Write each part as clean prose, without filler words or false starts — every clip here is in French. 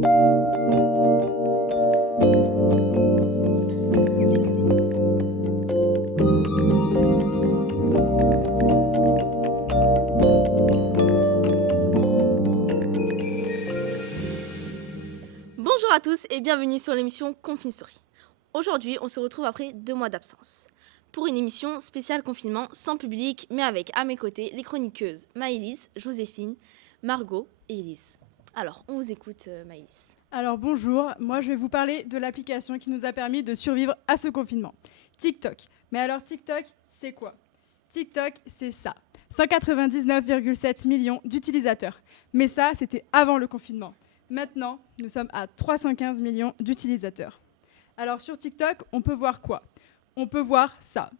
Bonjour à tous et bienvenue sur l'émission Confine Story. Aujourd'hui, on se retrouve après 2 mois d'absence pour une émission spéciale confinement sans public, mais avec à mes côtés les chroniqueuses Maëlys, Joséphine, Margot et Elise. Alors, on vous écoute Maëlys. Alors bonjour, moi je vais vous parler de l'application qui nous a permis de survivre à ce confinement. TikTok. Mais alors TikTok, c'est quoi ? TikTok, c'est ça. 199,7 millions d'utilisateurs. Mais ça, c'était avant le confinement. Maintenant, nous sommes à 315 millions d'utilisateurs. Alors sur TikTok, on peut voir quoi ? On peut voir ça.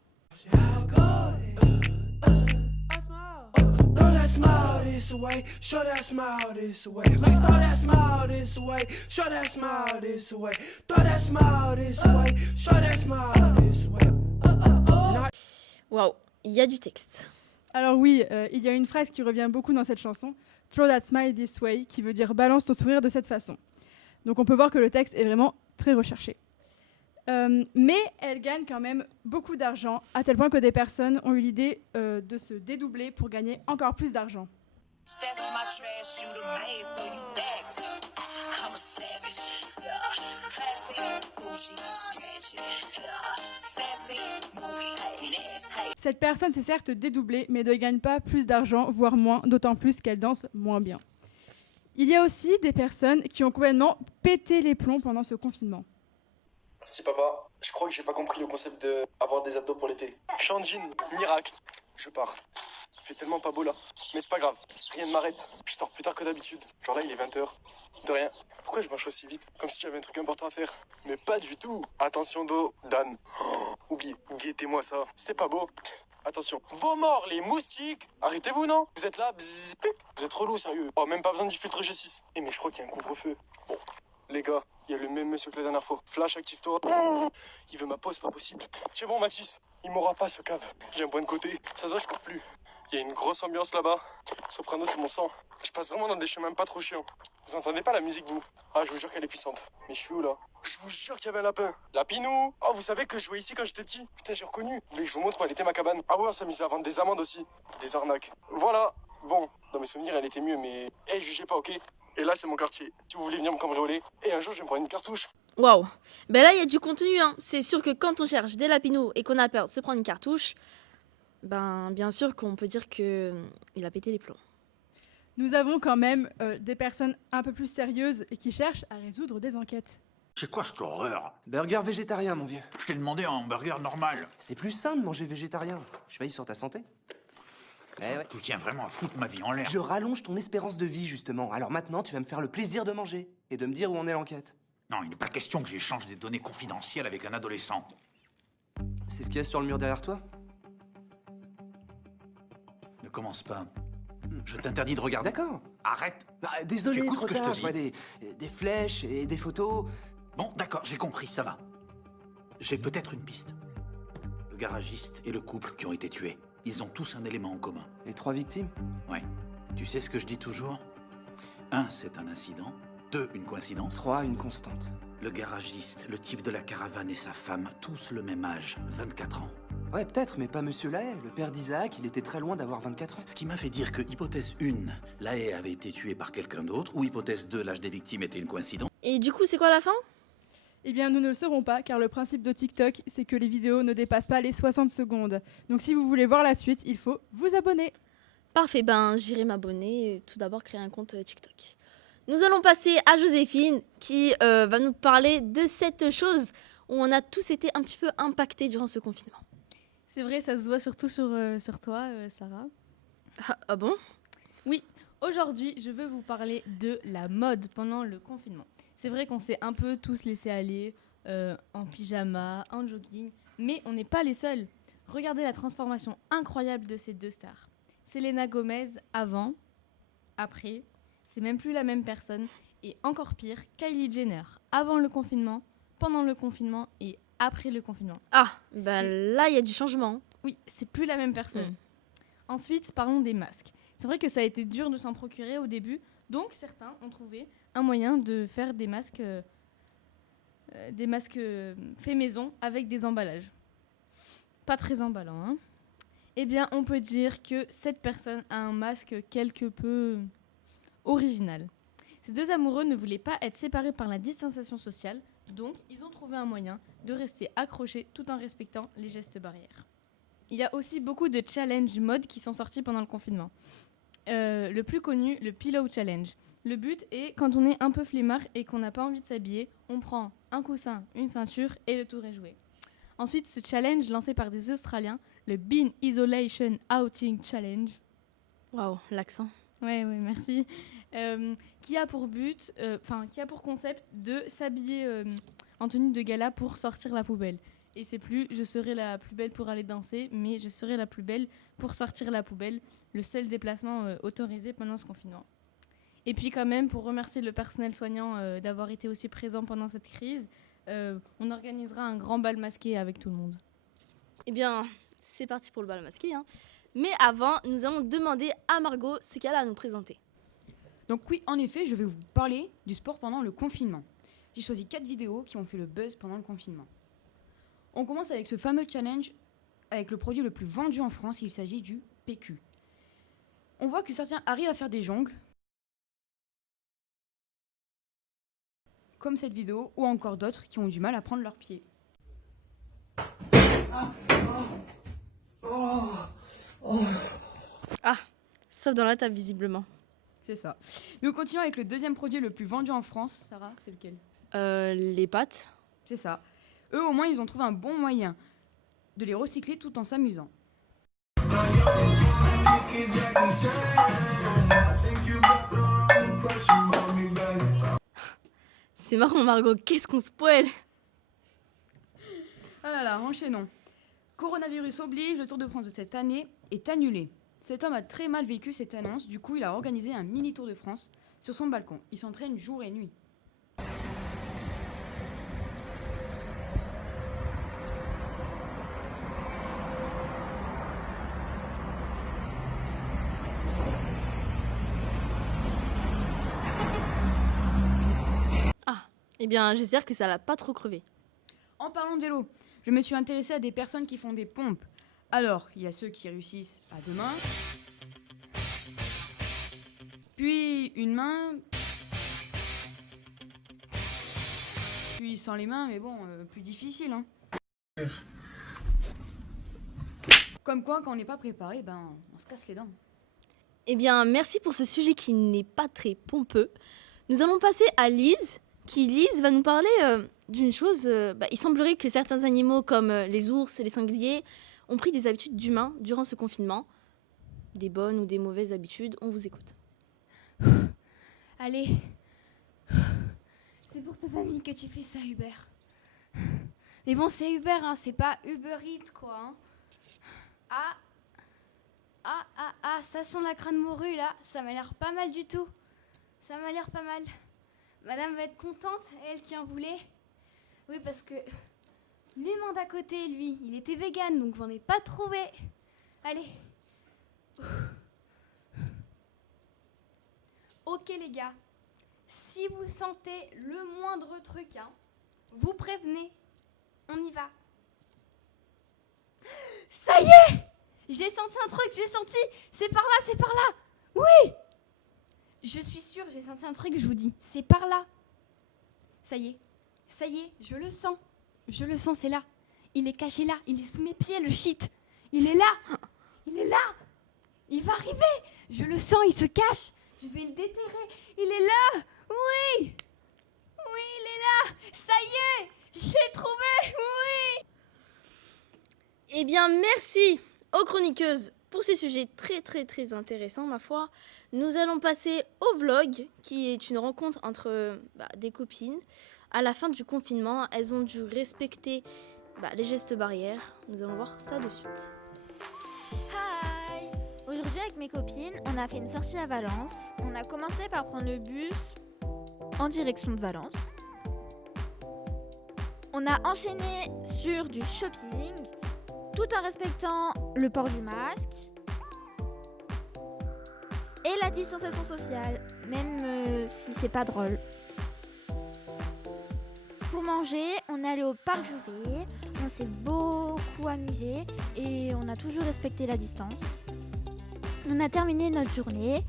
Waouh, il y a du texte. Alors oui, il y a une phrase qui revient beaucoup dans cette chanson, « Throw that smile this way », qui veut dire « balance ton sourire de cette façon ». Donc on peut voir que le texte est vraiment très recherché. Mais elle gagne quand même beaucoup d'argent, à tel point que des personnes ont eu l'idée de se dédoubler pour gagner encore plus d'argent. Cette personne s'est certes dédoublée, mais ne gagne pas plus d'argent, voire moins, d'autant plus qu'elle danse moins bien. Il y a aussi des personnes qui ont complètement pété les plombs pendant ce confinement. Merci papa, je crois que j'ai pas compris le concept d'avoir des abdos pour l'été. Je suis en jean, miracle, je pars. Il fait tellement pas beau là, mais c'est pas grave, rien ne m'arrête. Je sors plus tard que d'habitude, genre là il est 20h. De rien. Pourquoi je marche aussi vite ? Comme si j'avais un truc important à faire. Mais pas du tout. Attention d'eau, Dan. Oubliez, guettez-moi ça. C'était pas beau. Attention. Vos morts, les moustiques. Arrêtez-vous, non ? Vous êtes là, bzzz. Vous êtes relou, sérieux. Oh, même pas besoin du filtre G6. Eh, mais je crois qu'il y a un couvre-feu. Bon, les gars, il y a le même monsieur que la dernière fois. Flash, active-toi. Il veut ma peau, c'est pas possible. C'est bon, Mathis. Il m'aura pas, ce cave. J'ai un point de côté. Ça se voit, je cours plus. Il y a une grosse ambiance là-bas. Soprano, c'est mon sang. Je passe vraiment dans des chemins pas trop chiants. Vous entendez pas la musique, vous ? Ah, je vous jure qu'elle est puissante. Mais je suis où, là ? Je vous jure qu'il y avait un lapin. Lapinou ! Oh, vous savez que je jouais ici quand j'étais petit ? Putain, j'ai reconnu. Vous voulez que je vous montre où elle était, ma cabane ? Ah ouais, on s'amusait à vendre des amandes aussi. Des arnaques. Voilà. Bon, dans mes souvenirs, elle était mieux, mais... Hey, jugez pas, ok ? Et là, c'est mon quartier. Si vous voulez venir me cambrioler, et un jour, je vais me prendre une cartouche. Waouh, ben là il y a du contenu, hein. C'est sûr que quand on cherche des lapinous et qu'on a peur de se prendre une cartouche, ben bien sûr qu'on peut dire qu'il a pété les plombs. Nous avons quand même des personnes un peu plus sérieuses et qui cherchent à résoudre des enquêtes. C'est quoi cette horreur ? Burger végétarien, mon vieux. Je t'ai demandé un hamburger normal. C'est plus sain de manger végétarien. Je veille sur ta santé. Eh ouais. Tu tiens vraiment à foutre ma vie en l'air. Je rallonge ton espérance de vie, justement. Alors maintenant, tu vas me faire le plaisir de manger et de me dire où en est l'enquête. Non, il n'est pas question que j'échange des données confidentielles avec un adolescent. C'est ce qu'il y a sur le mur derrière toi ? Ne commence pas. Je t'interdis de regarder. D'accord. Arrête. Désolé, J'écoute trop ce que je te tard. dis. Je vois des flèches et des photos. Bon, d'accord, j'ai compris, ça va. J'ai peut-être une piste. Le garagiste et le couple qui ont été tués, ils ont tous un élément en commun. Les 3 victimes ? Ouais. Tu sais ce que je dis toujours ? 1, c'est un incident. 2, une coïncidence. 3, une constante. Le garagiste, le type de la caravane et sa femme, tous le même âge, 24 ans. Ouais, peut-être, mais pas Monsieur Lahaye. Le père d'Isaac, il était très loin d'avoir 24 ans. Ce qui m'a fait dire que hypothèse 1, Lahaye avait été tué par quelqu'un d'autre, ou hypothèse 2, l'âge des victimes était une coïncidence. Et du coup c'est quoi la fin ? Eh bien, nous ne le saurons pas, car le principe de TikTok, c'est que les vidéos ne dépassent pas les 60 secondes. Donc si vous voulez voir la suite, il faut vous abonner. Parfait, ben j'irai m'abonner et tout d'abord créer un compte TikTok. Nous allons passer à Joséphine qui va nous parler de cette chose où on a tous été un petit peu impactés durant ce confinement. C'est vrai, ça se voit surtout sur toi, Sarah. Ah bon ? Oui, aujourd'hui, je veux vous parler de la mode pendant le confinement. C'est vrai qu'on s'est un peu tous laissés aller en pyjama, en jogging, mais on n'est pas les seuls. Regardez la transformation incroyable de ces 2 stars. Selena Gomez avant, après, c'est même plus la même personne. Et encore pire, Kylie Jenner avant le confinement, pendant le confinement et après le confinement. Ah, ben là il y a du changement. Oui, c'est plus la même personne. Ensuite, parlons des masques. C'est vrai que ça a été dur de s'en procurer au début, donc certains ont trouvé un moyen de faire des masques faits maison avec des emballages. Pas très emballant, hein. Eh bien, on peut dire que cette personne a un masque quelque peu original. Ces deux amoureux ne voulaient pas être séparés par la distanciation sociale, donc ils ont trouvé un moyen de rester accrochés tout en respectant les gestes barrières. Il y a aussi beaucoup de challenges mode qui sont sortis pendant le confinement. Le plus connu, le Pillow Challenge. Le but est, quand on est un peu flemmard et qu'on n'a pas envie de s'habiller, on prend un coussin, une ceinture et le tour est joué. Ensuite, ce challenge lancé par des Australiens, le Bean Isolation Outing Challenge. Waouh, l'accent. Ouais, merci. Qui a pour concept de s'habiller en tenue de gala pour sortir la poubelle. Et c'est plus je serai la plus belle pour aller danser, mais je serai la plus belle pour sortir la poubelle, le seul déplacement autorisé pendant ce confinement. Et puis quand même, pour remercier le personnel soignant d'avoir été aussi présent pendant cette crise, on organisera un grand bal masqué avec tout le monde. Eh bien, c'est parti pour le bal masqué, hein. Mais avant, nous allons demander à Margot ce qu'elle a à nous présenter. Donc oui, en effet, je vais vous parler du sport pendant le confinement. J'ai choisi 4 vidéos qui ont fait le buzz pendant le confinement. On commence avec ce fameux challenge avec le produit le plus vendu en France, il s'agit du PQ. On voit que certains arrivent à faire des jongles, comme cette vidéo, ou encore d'autres qui ont du mal à prendre leurs pieds. Ah, sauf dans la table, visiblement. C'est ça. Nous continuons avec le deuxième produit le plus vendu en France. Sarah, c'est lequel ? Les pâtes. C'est ça. Eux, au moins, ils ont trouvé un bon moyen de les recycler tout en s'amusant. C'est marrant, Margot, qu'est-ce qu'on spoil. Ah là là, enchaînons. Coronavirus oblige, le Tour de France de cette année est annulé. Cet homme a très mal vécu cette annonce, du coup il a organisé un mini Tour de France sur son balcon. Il s'entraîne jour et nuit. Eh bien, j'espère que ça l'a pas trop crevé. En parlant de vélo, je me suis intéressée à des personnes qui font des pompes. Alors, il y a ceux qui réussissent à 2 mains, puis une main, puis sans les mains, mais bon, plus difficile, hein. Comme quoi, quand on n'est pas préparé, on se casse les dents. Eh bien, merci pour ce sujet qui n'est pas très pompeux. Nous allons passer à Lise, Lise va nous parler d'une chose. Il semblerait que certains animaux comme les ours et les sangliers ont pris des habitudes d'humains durant ce confinement. Des bonnes ou des mauvaises habitudes, on vous écoute. Allez, c'est pour ta famille que tu fais ça, Hubert. Mais bon, c'est Hubert, hein, c'est pas Uber Eats, quoi. Hein. Ça sent la crâne morue, là. Ça m'a l'air pas mal du tout. Ça m'a l'air pas mal. Madame va être contente, elle qui en voulait. Oui, parce que l'humain d'à côté, lui, il était vegan, donc j'en ai pas trouvé. Allez. Ok, les gars. Si vous sentez le moindre truc, hein, vous prévenez. On y va. Ça y est! J'ai senti un truc, j'ai senti. C'est par là. Oui! Je suis sûre, j'ai senti un truc, je vous dis. C'est par là. Ça y est, je le sens, c'est là. Il est caché là, il est sous mes pieds, le shit. Il est là. Il va arriver. Je le sens, il se cache. Je vais le déterrer. Il est là. Oui, il est là. Ça y est, je l'ai trouvé. Oui. Eh bien, merci aux chroniqueuses pour ces sujets très très très intéressants, ma foi. Nous allons passer au vlog, qui est une rencontre entre des copines. À la fin du confinement, elles ont dû respecter les gestes barrières. Nous allons voir ça de suite. Hi! Aujourd'hui, avec mes copines, on a fait une sortie à Valence. On a commencé par prendre le bus en direction de Valence. On a enchaîné sur du shopping, tout en respectant le port du masque et la distanciation sociale. même si c'est pas drôle. Pour manger, on est allé au parc Jouvet, on s'est beaucoup amusé et on a toujours respecté la distance. On a terminé notre journée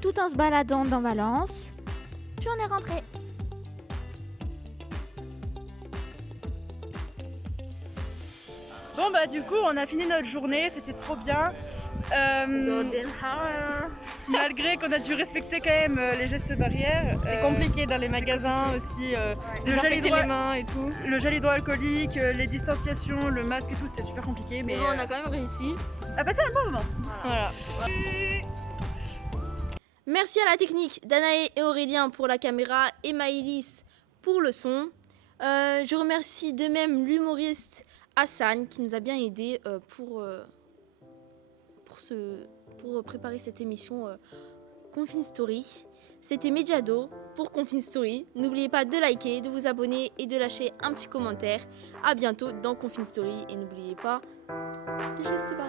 tout en se baladant dans Valence, puis on est rentré. Bon bah du coup on a fini notre journée, c'était trop bien. Malgré qu'on a dû respecter quand même les gestes barrières. C'est compliqué dans les magasins aussi, désinfecter les mains et tout. Le gel hydroalcoolique, les distanciations, le masque et tout, c'était super compliqué. Mais bon, on a quand même réussi. à passer un bon moment. Voilà. Merci à la technique Danae et Aurélien pour la caméra et Maëlys pour le son. Je remercie de même l'humoriste Hassan qui nous a bien aidé pour préparer cette émission Confine Story. C'était Mediado pour Confine Story. N'oubliez pas de liker, de vous abonner et de lâcher un petit commentaire. À bientôt dans Confine Story et n'oubliez pas le geste barrière.